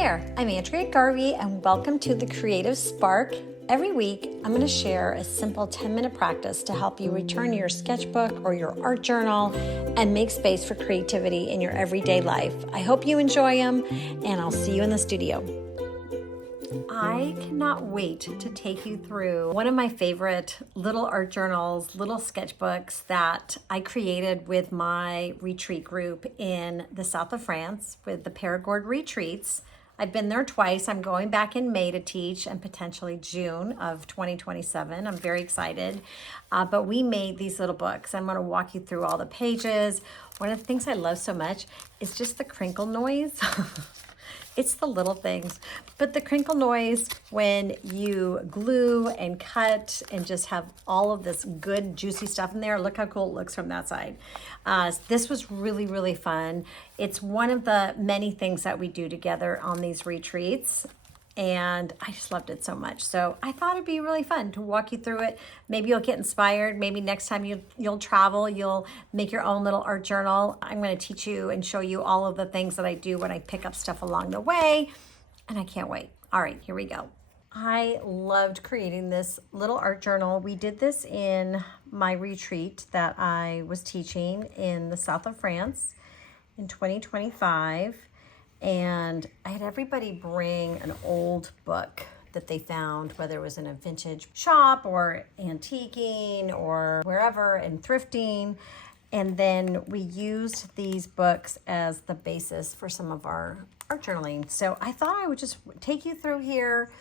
there, I'm Andrea Garvey and welcome to the Creative Spark. Every week, I'm going to share a simple 10-minute practice to help you return to your sketchbook or your art journal and make space for creativity in your everyday life. I hope you enjoy them, and I'll see you in the studio. I cannot wait to take you through one of my favorite little art journals, little sketchbooks that I created with my retreat group in the south of France with the Périgord retreats. I've been there twice. I'm going back in May to teach and potentially June of 2027. I'm very excited. But we made these little books. I'm going to walk you through all the pages. One of the things I love so much is just the crinkle noise. It's the little things, but the crinkle noise when you glue and cut and just have all of this good juicy stuff in there. Look how cool it looks from that side. This was really, really fun. It's one of the many things that we do together on these retreats, and I just loved it so much. So I thought it'd be really fun to walk you through it. Maybe you'll get inspired. Maybe next time you'll travel, you'll make your own little art journal. I'm going to teach you and show you all of the things that I do when I pick up stuff along the way, and I can't wait. All right, here we go. I loved creating this little art journal. We did this in my retreat that I was teaching in the south of France in 2025. And I had everybody bring an old book that they found, whether it was in a vintage shop or antiquing or wherever, and thrifting. And then we used these books as the basis for some of our art journaling. So I thought I would just take you through here.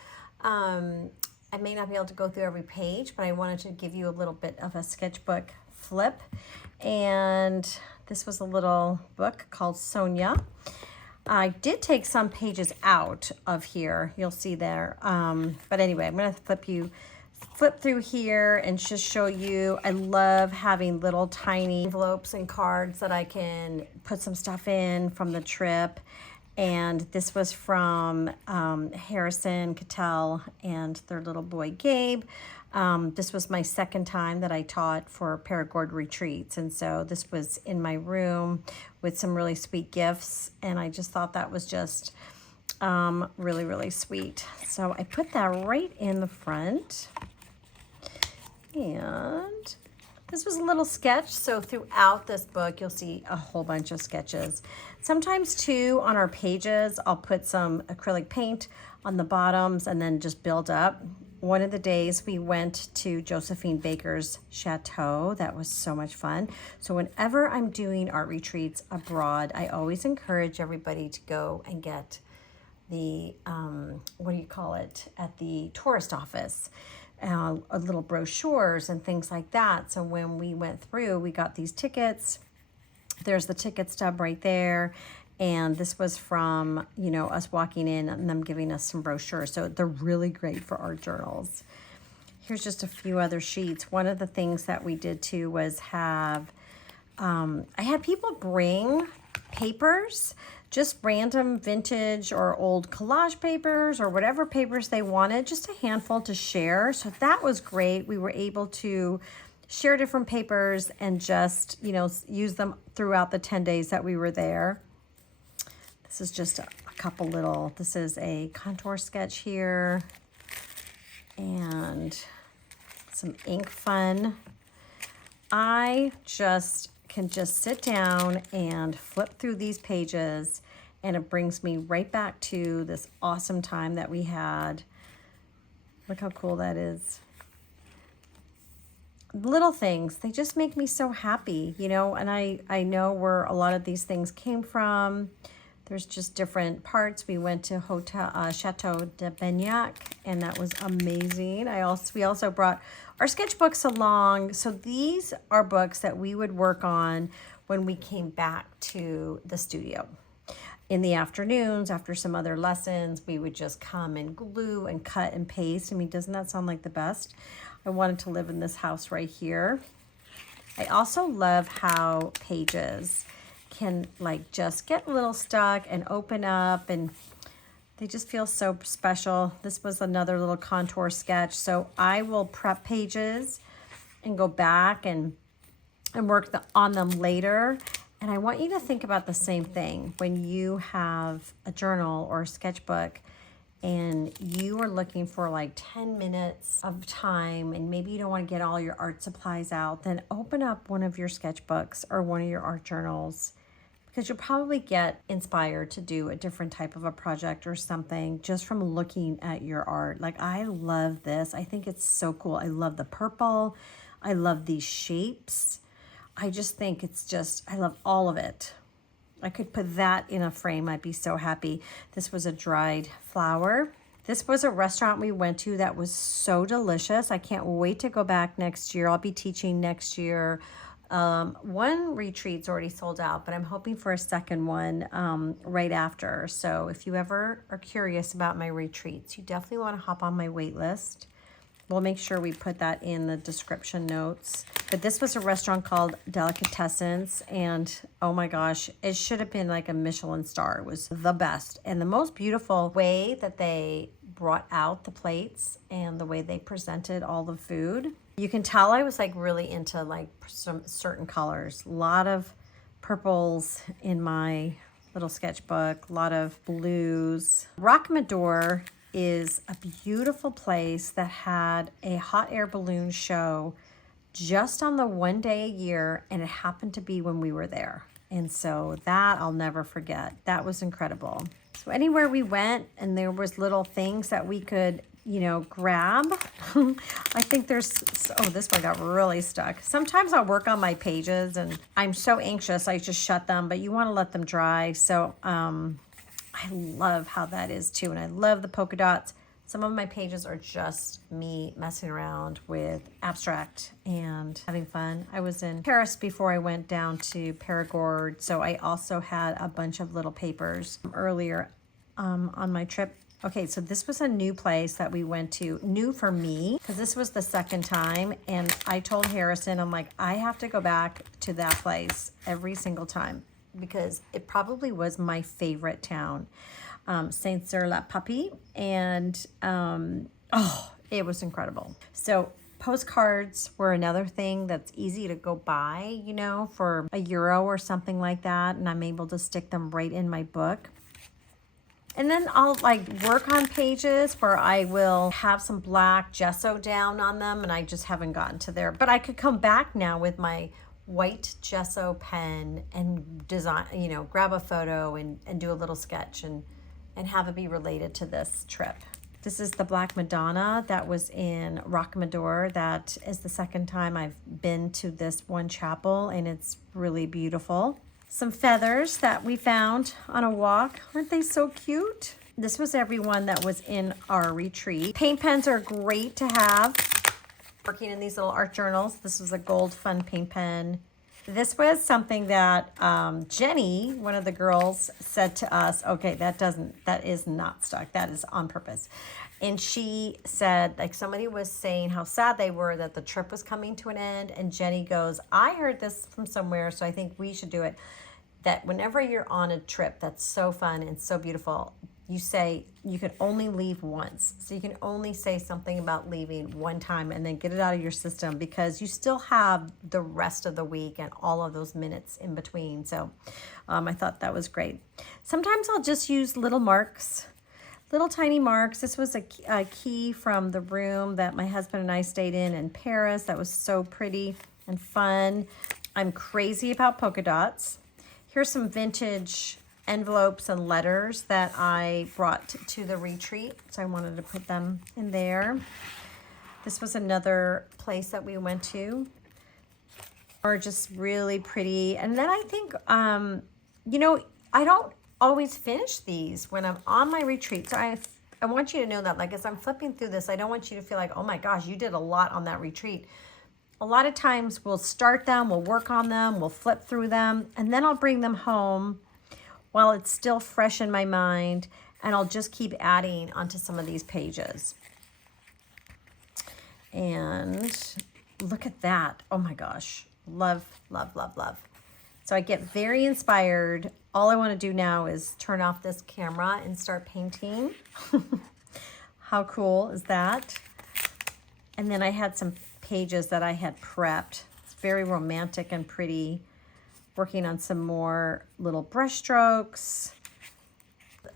I may not be able to go through every page, but I wanted to give you a little bit of a sketchbook flip. And this was a little book called Sonia. I did take some pages out of here. You'll see there. But anyway, I'm going to flip through here and just show you. I love having little tiny envelopes and cards that I can put some stuff in from the trip. And this was from Harrison, Cattell, and their little boy, Gabe. This was my second time that I taught for Périgord retreats. And so this was in my room with some really sweet gifts. And I just thought that was just really, really sweet. So I put that right in the front. And this was a little sketch. So throughout this book, you'll see a whole bunch of sketches. Sometimes too, on our pages, I'll put some acrylic paint on the bottoms and then just build up. One of the days we went to Josephine Baker's chateau. That was so much fun. So whenever I'm doing art retreats abroad, I always encourage everybody to go and get the, at the tourist office, little brochures and things like that. So when we went through, we got these tickets. There's the ticket stub right there. And this was from, us walking in and them giving us some brochures. So they're really great for art journals. Here's just a few other sheets. One of the things that we did too was have, I had people bring papers, just random vintage or old collage papers or whatever papers they wanted, just a handful to share. So that was great. We were able to share different papers and just, use them throughout the 10 days that we were there. This is just a couple little, this is a contour sketch here and some ink fun. I can just sit down and flip through these pages, and it brings me right back to this awesome time that we had. Look how cool that is. Little things, they just make me so happy, and I know where a lot of these things came from. There's just different parts. We went to Chateau de Bagnac, and that was amazing. We also brought our sketchbooks along. So these are books that we would work on when we came back to the studio. In the afternoons, after some other lessons, we would just come and glue and cut and paste. I mean, doesn't that sound like the best? I wanted to live in this house right here. I also love how pages can just get a little stuck and open up, and they just feel so special. This was another little contour sketch. So I will prep pages and go back and work on them later. And I want you to think about the same thing when you have a journal or a sketchbook and you are looking for like 10 minutes of time and maybe you don't want to get all your art supplies out, then open up one of your sketchbooks or one of your art journals, because you'll probably get inspired to do a different type of a project or something just from looking at your art. Like, I love this. I think it's so cool. I love the purple. I love these shapes. I just think it's just, I love all of it. I could put that in a frame. I'd be so happy. This was a dried flower. This was a restaurant we went to that was so delicious. I can't wait to go back next year. I'll be teaching next year. One retreat's already sold out, but I'm hoping for a second one right after. So if you ever are curious about my retreats, you definitely want to hop on my wait list. We'll make sure we put that in the description notes. But this was a restaurant called Delicatessens, and oh my gosh, it should have been like a Michelin star. It was the best. And the most beautiful way that they brought out the plates and the way they presented all the food. You can tell I was like really into like some certain colors. A lot of purples in my little sketchbook, a lot of blues. Rocamadour is a beautiful place that had a hot air balloon show just on the one day a year, and it happened to be when we were there. And so that I'll never forget. That was incredible. So anywhere we went and there was little things that we could, you know, grab. I think there's, oh, this one got really stuck. Sometimes I'll work on my pages and I'm so anxious I just shut them, but you want to let them dry. So I love how that is too. And I love the polka dots. Some of my pages are just me messing around with abstract and having fun. I was in Paris before I went down to Périgord, so I also had a bunch of little papers earlier on my trip. Okay, so this was a new place that we went to, new for me, because this was the second time, and I told Harrison, I'm like, I have to go back to that place every single time, because it probably was my favorite town. Saint-Cyr-la-Papie, and oh, it was incredible. So postcards were another thing that's easy to go buy, you know, for €1 or something like that, and I'm able to stick them right in my book. And then I'll like work on pages where I will have some black gesso down on them, and I just haven't gotten to there. But I could come back now with my white gesso pen and design, you know, grab a photo and do a little sketch and have it be related to this trip. This is the Black Madonna that was in Rocamadour. That is the second time I've been to this one chapel, and it's really beautiful. Some feathers that we found on a walk. Aren't they so cute? This was everyone that was in our retreat. Paint pens are great to have. Working in these little art journals. This was a gold fun paint pen. This was something that Jenny, one of the girls, said to us, okay, that is not stuck. That is on purpose. And she said, like, somebody was saying how sad they were that the trip was coming to an end. And Jenny goes, I heard this from somewhere, so I think we should do it. That whenever you're on a trip that's so fun and so beautiful, you say you can only leave once. So you can only say something about leaving one time and then get it out of your system, because you still have the rest of the week and all of those minutes in between. So I thought that was great. Sometimes I'll just use little marks, little tiny marks. This was a key from the room that my husband and I stayed in Paris. That was so pretty and fun. I'm crazy about polka dots. Here's some vintage envelopes and letters that I brought to the retreat, so I wanted to put them in there. This was another place that we went to, are just really pretty. And then I think, you know, I don't always finish these when I'm on my retreat, so I want you to know that, like, as I'm flipping through this, I don't want you to feel like, oh my gosh, you did a lot on that retreat. A lot of times we'll start them, we'll work on them, we'll flip through them, and then I'll bring them home while it's still fresh in my mind, and I'll just keep adding onto some of these pages. And look at that. Oh my gosh. Love, love, love, love. So I get very inspired. All I want to do now is turn off this camera and start painting. How cool is that? And then I had some pages that I had prepped. It's very romantic and pretty. working on some more little brush strokes.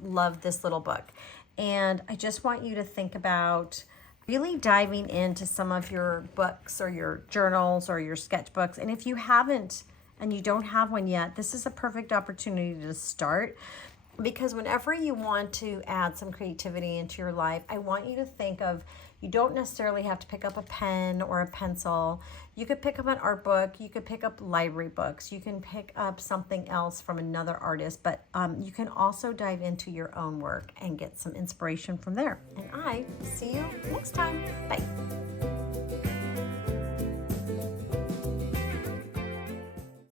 Love this little book. And I just want you to think about really diving into some of your books or your journals or your sketchbooks. And if you haven't and you don't have one yet, this is a perfect opportunity to start. Because whenever you want to add some creativity into your life, I want you to think of, you don't necessarily have to pick up a pen or a pencil. You could pick up an art book. You could pick up library books. You can pick up something else from another artist, but you can also dive into your own work and get some inspiration from there. And I see you next time. Bye.